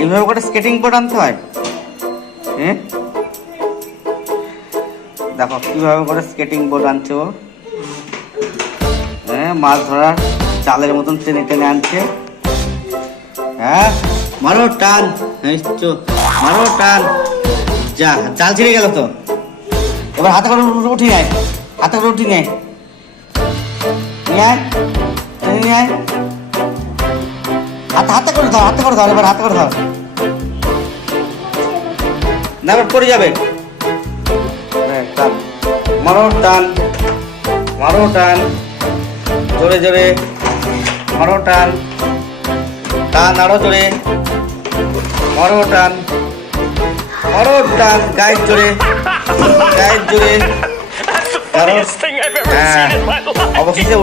এইভাবে করে skating board আনতে হয়। হ্যাঁ, দেখো কিভাবে করে স্কেটিং বোর্ড আনছে ও। হ্যাঁ, মাছ ধরার জালের মতন টেনে টেনে আনছে। হ্যাঁ, মারো টান, মারো টান। যা, জাল ছিঁড়ে গেল তো। এবার হাতে করে উঠি নেয়, হাতে করে উঠি নেয়, নিয়ে আয়, নিয়ে আয়। হাতে করে ধর, হাতে করে ধর, এবার হাতে করে ধর। না, এবার পড়ে যাবে। মারো টান, মারো টান, জোরে জোরে মারো টান, টান আরো জোরে, মারো টান, মারো টান, গায়ের জোরে, গায়ের জোরে। অবশেষে